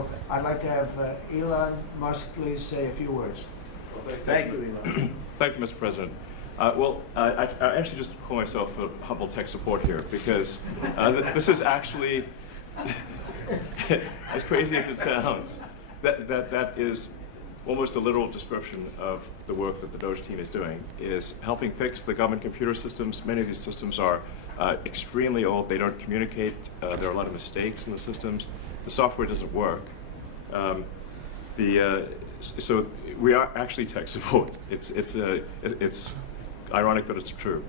So I'd like to have Elon Musk please say a few words. Well, Thank you, Elon. Thank you, Mr. President. I actually just call myself a humble tech support here because this is actually, as crazy as it sounds, that is almost a literal description of the work that the Doge team is doing, is helping fix the government computer systems. Many of these systems are extremely old. They don't communicate. There are a lot of mistakes in the systems. The software doesn't work. So we are actually tech support. It's ironic, but it's true.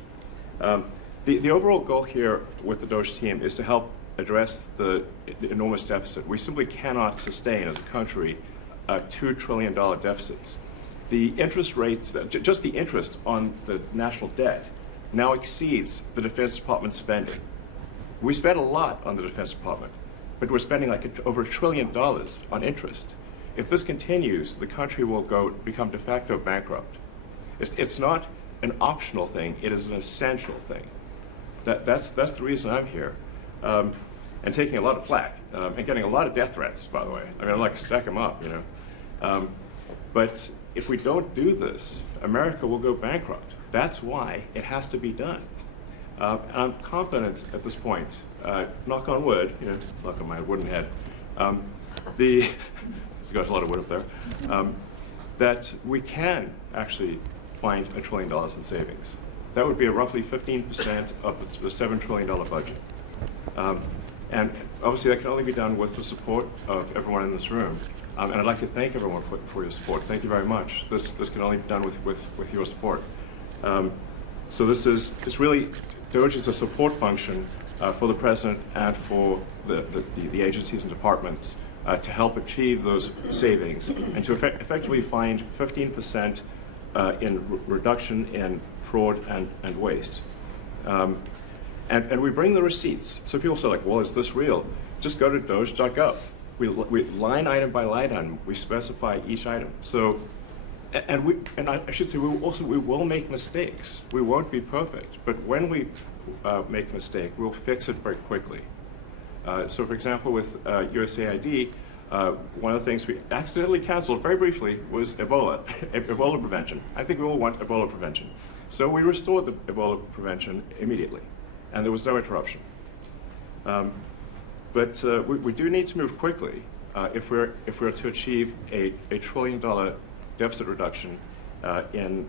The overall goal here with the Doge team is to help address the enormous deficit. We simply cannot sustain as a country $2 trillion deficits. The interest rates, just the interest on the national debt, now exceeds the Defense Department spending. We spend a lot on the Defense Department, but we're spending like over $1 trillion on interest. If this continues, the country will become de facto bankrupt. It's not an optional thing, it is an essential thing. That's the reason I'm here. And taking a lot of flack, and getting a lot of death threats, by the way. I mean, I'd like to stack them up, you know. But if we don't do this, America will go bankrupt. That's why it has to be done. And I'm confident at this point, knock on wood, you know, knock on my wooden head, there's got a lot of wood up there, that we can actually find $1 trillion in savings. That would be roughly 15% of the $7 trillion budget. And obviously that can only be done with the support of everyone in this room. And I'd like to thank everyone for your support. Thank you very much. This can only be done with your support. So it's really, Doge is a support function for the President and for the agencies and departments to help achieve those savings and to effectively find 15% in reduction in fraud and waste. And we bring the receipts. So people say, like, well, is this real? Just go to doge.gov. We line item by line item, we specify each item. So, and I should say, we will make mistakes. We won't be perfect, but when we make a mistake, we'll fix it very quickly. So for example, with USAID, one of the things we accidentally canceled very briefly was Ebola, Ebola prevention. I think we all want Ebola prevention. So we restored the Ebola prevention immediately, and there was no interruption. But we do need to move quickly if we're to achieve a $1 trillion deficit reduction in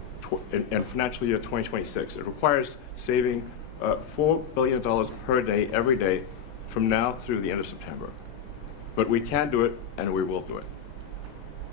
financial year 2026. It requires saving $4 billion per day, every day, from now through the end of September. But we can do it, and we will do it.